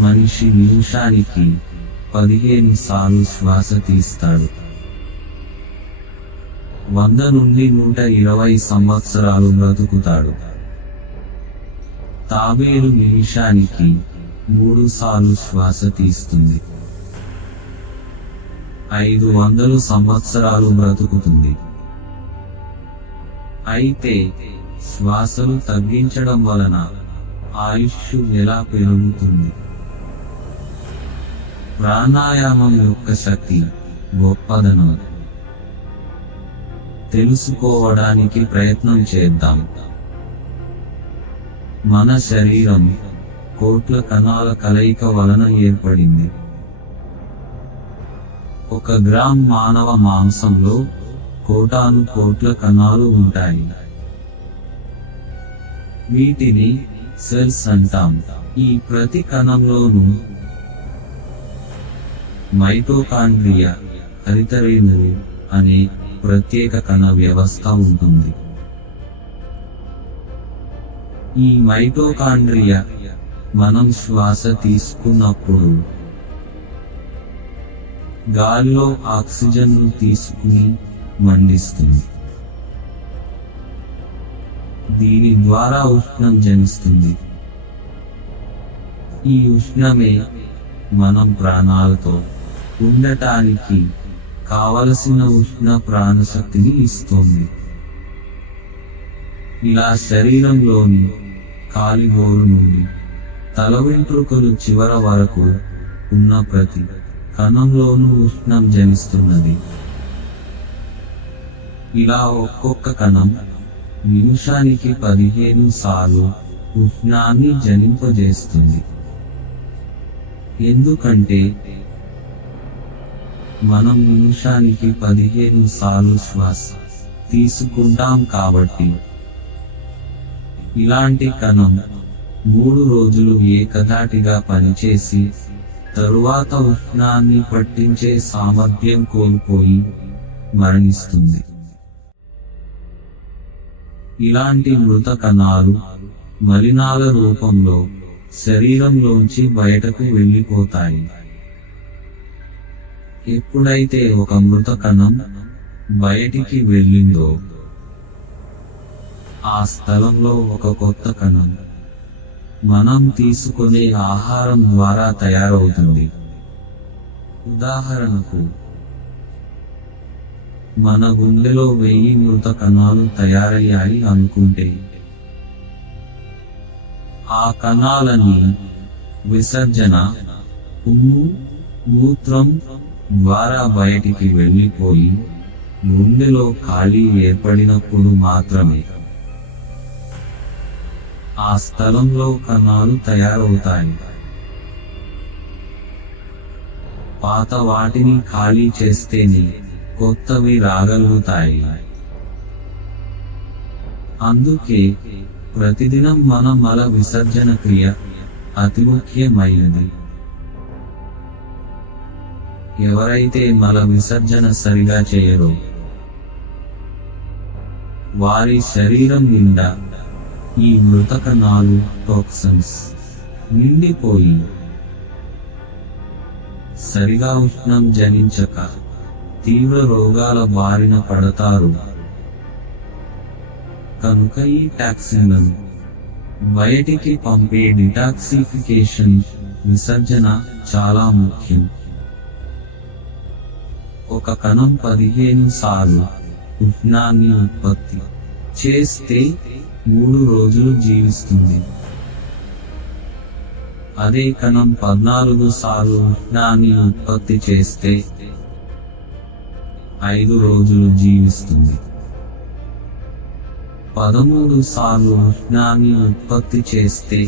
మనిషి నిమిషానికి 15 సార్లు శ్వాస తీస్తాడు. 100 నుండి 120 సంవత్సరాలు బ్రతుకుతాడు. తాబేలు నిమిషానికి 3 సార్లు శ్వాస తీస్తుంది. 500 సంవత్సరాలు బ్రతుకుతుంది. అయితే శ్వాసలు తగ్గించడం వలన ఆయుష్షు ఎలా పెరుగుతుంది? ప్రాణాయామం యొక్క శక్తి గొప్పదనం తెలుసుకోవడానికి ప్రయత్నం చేద్దాం. మన శరీరం కోట్ల కణాల కలయిక వలన ఏర్పడింది. 1 గ్రామ్ మానవ మాంసంలో కోటాను కోట్ల కణాలు ఉంటాయి. వీటిని సెల్స్ అంటాం. ఈ ప్రతి కణంలోనూ మైటోకాండ్రియా హరితరేణువు అనే ప్రత్యేక కణ వ్యవస్థ ఉంటుంది. ఈ మైటోకాండ్రియా మనం శ్వాస తీసుకున్నప్పుడు గాలిలో ఆక్సిజన్ను తీసుకుని మండిస్తుంది. దీని ద్వారా ఉష్ణం జనిస్తుంది. ఈ ఉష్ణమే మనం ప్రాణాలతో ఉండటానికి కావలసిన ఉష్ణ ప్రాణశక్తిని ఇస్తోంది. ఇలా శరీరంలోని కాలిగోరు నుండి తల వెంట్రుకలు చివర వరకు ఉన్న ప్రతి కణంలోనూ ఉష్ణం జనిస్తున్నది. ఇలా ఒక్కొక్క కణం నిమిషానికి 15 సార్లు ఉష్ణాన్ని జనింపజేస్తుంది. ఎందుకంటే మనం నిమిషానికి 15 సార్లు శ్వాస తీసుకుంటాం కాబట్టి. ఇలాంటి కణం 3 రోజులు ఏకధాటిగా పనిచేసి తరువాత ఉష్ణాన్ని పట్టించే సామర్థ్యం కోల్పోయి మరణిస్తుంది. ఇలాంటి మృత కణాలు మలినాల రూపంలో శరీరంలోంచి బయటకు వెళ్ళిపోతాయి. ఎప్పుడైతే ఒక మృత కణం బయటికి వెళ్ళిందో ఆ స్థలంలో ఒక కొత్త కణం మనం తీసుకునే ఆహారం ద్వారా తయారవుతుంది. ఉదాహరణకు మన గుండెలో 1000 మృత కణాలు తయారయ్యాయి అనుకుంటే ఆ కణాలని విసర్జన, ఉమ్ము, మూత్రం ద్వారా బయటికి వెళ్ళిపోయి గుండెలో ఖాళీ ఏర్పడినప్పుడు మాత్రమే ఆ స్థలంలో కణాలు తయారవుతాయి. పాత వాటిని ఖాళీ చేస్తేనే కొత్తవి రాగలుగుతాయి. అందుకే ప్రతిదినం మన మల విసర్జన క్రియ అతి ముఖ్యమైనది. ఎవరైతే మల విసర్జన సరిగా చేయరో వారి శరీరం నిండా ఈ మృత కణాలు టాక్సిన్స్ నిండిపోయి సరిగా ఉష్ణం జనించక తీవ్ర రోగాల బారిన పడతారు. కనుక ఈ టాక్సిన్లను బయటికి పంపే డిటాక్సిఫికేషన్ విసర్జన చాలా ముఖ్యం. ఒక కణం 15 సార్లు ఉష్ణాన్ని ఉత్పత్తి చేస్తే 3 రోజులు జీవిస్తుంది. అదే కణం 14 సార్లు ఉష్ణాన్ని ఉత్పత్తి చేస్తే 5 రోజులు జీవిస్తుంది. 13 సార్లు ఉష్ణాన్ని ఉత్పత్తి చేస్తే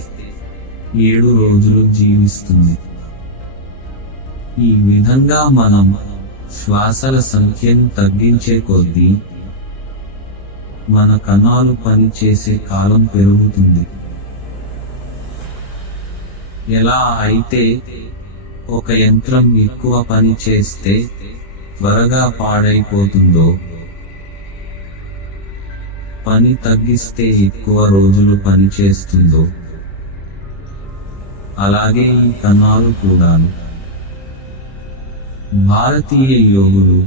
7 రోజులు జీవిస్తుంది. ఈ విధంగా మనం శ్వాసల సంఖ్యను తగ్గించే కొద్దీ మన కణాలు పని చేసే కాలం పెరుగుతుంది. ఎలా అయితే ఒక యంత్రం ఎక్కువ పని చేస్తే త్వరగా పాడైపోతుందో, పని తగ్గిస్తే ఎక్కువ రోజులు పని చేస్తుందో, అలాగే ఈ కణాలు కూడాను. భారతీయ యోగులు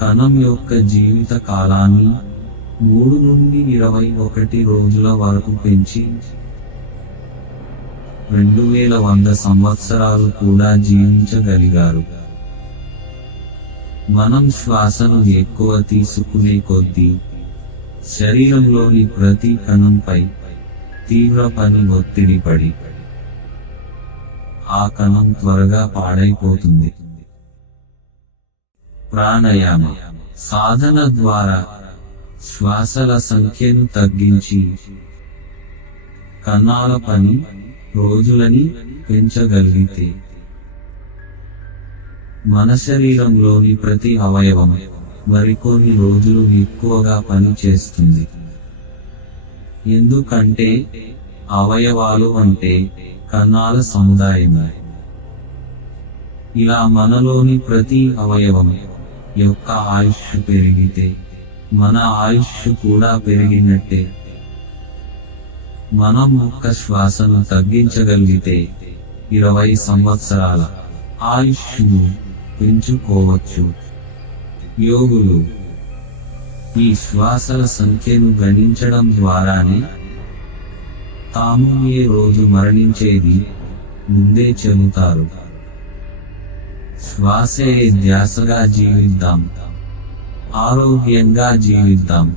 కణం యొక్క జీవిత కాలాన్ని 3 నుండి 21 రోజుల వరకు పెంచి 2100 సంవత్సరాలు కూడా జీవించగలిగారు. మనం శ్వాసను ఎక్కువ తీసుకునే కొద్దీ శరీరంలోని ప్రతి కణంపై తీవ్ర పని ఒత్తిడి పడి ఆ కణం త్వరగా పాడైపోతుంది. ప్రాణాయామ సాధన ద్వారా శ్వాసల సంఖ్యను తగ్గించి కణాల పని రోజులని పెంచగలిగితే మన శరీరంలోని ప్రతి అవయవం మరికొన్ని రోజులు ఎక్కువగా పని చేస్తుంది. ఎందుకంటే అవయవాలు అంటే కణాల సముదాయమే. ఇలా మనలోని ప్రతి అవయవం యొక్క ఆయుష్ పెరిగితే మన ఆయుష్ కూడా పెరిగినట్టే. మనం ఒక్క శ్వాసను తగ్గించగలిగితే 20 సంవత్సరాల ఆయుష్ను పెంచుకోవచ్చు. యోగులు ఈ శ్వాసల సంఖ్యను గణించడం ద్వారానే తాము ఏ రోజు మరణించేది ముందే చెబుతారు. శ్వాసే ధ్యాసగా జీవిద్దాం, ఆరోగ్యంగా జీవిద్దాం.